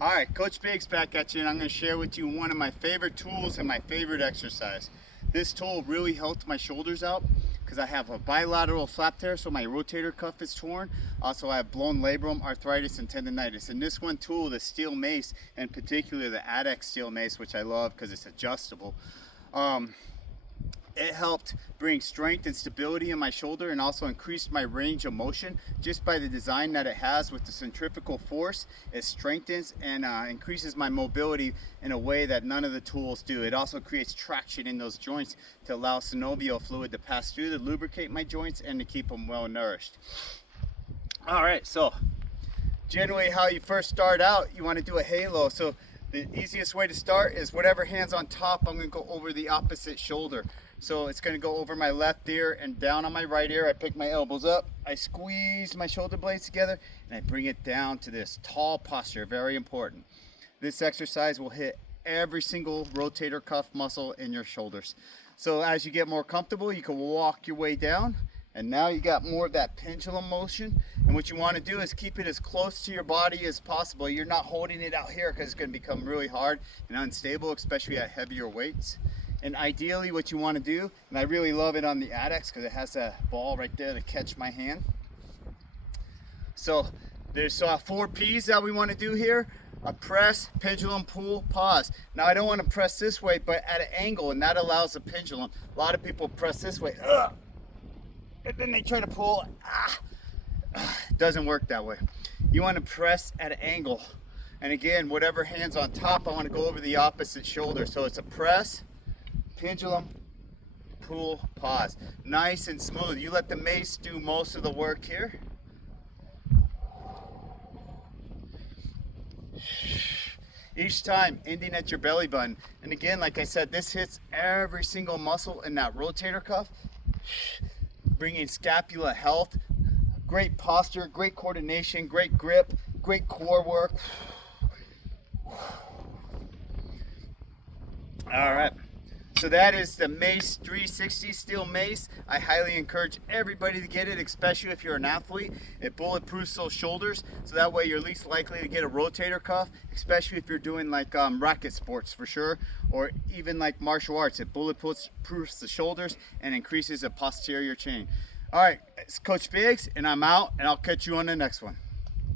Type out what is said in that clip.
All right, Coach Biggs back at you, and I'm going to share with you one of my favorite tools and my favorite exercise. This tool really helped my shoulders out because I have a bilateral flap tear, so my rotator cuff is torn. Also, I have blown labral arthritis and tendonitis. And this one tool, the steel mace, in particular the ADEX steel mace, which I love because it's adjustable, it helped bring strength and stability in my shoulder and also increased my range of motion just by the design that it has with the centrifugal force. It strengthens and increases my mobility in a way that none of the tools do. It also creates traction in those joints to allow synovial fluid to pass through to lubricate my joints and to keep them well nourished. All right, so generally how you first start out, you want to do a halo. So the easiest way to start is whatever hand's on top, I'm going to go over the opposite shoulder. So it's going to go over my left ear and down on my right ear. I pick my elbows up, I squeeze my shoulder blades together, and I bring it down to this tall posture, very important. This exercise will hit every single rotator cuff muscle in your shoulders. So as you get more comfortable, you can walk your way down, and now you got more of that pendulum motion. And what you want to do is keep it as close to your body as possible. You're not holding it out here because it's going to become really hard and unstable, especially at heavier weights. And ideally what you want to do, and I really love it on the ADEX because it has that ball right there to catch my hand. So there's 4 P's that we want to do here. A press, pendulum, pull, pause. Now I don't want to press this way, but at an angle, and that allows a pendulum. A lot of people press this way, and then they try to pull. It doesn't work that way. You want to press at an angle. And again, whatever hand's on top, I want to go over the opposite shoulder. So it's a press, pendulum, pull, pause. Nice and smooth. You let the mace do most of the work here. Each time ending at your belly button. And again, like I said, this hits every single muscle in that rotator cuff, bringing scapula health, great posture, great coordination, great grip, great core work. All right. So that is the Mace 360 steel mace. I highly encourage everybody to get it, especially if you're an athlete. It bulletproofs those shoulders, so that way you're least likely to get a rotator cuff, especially if you're doing like racket sports for sure, or even like martial arts. It bulletproofs the shoulders and increases the posterior chain. All right, it's Coach Biggs, and I'm out, and I'll catch you on the next one.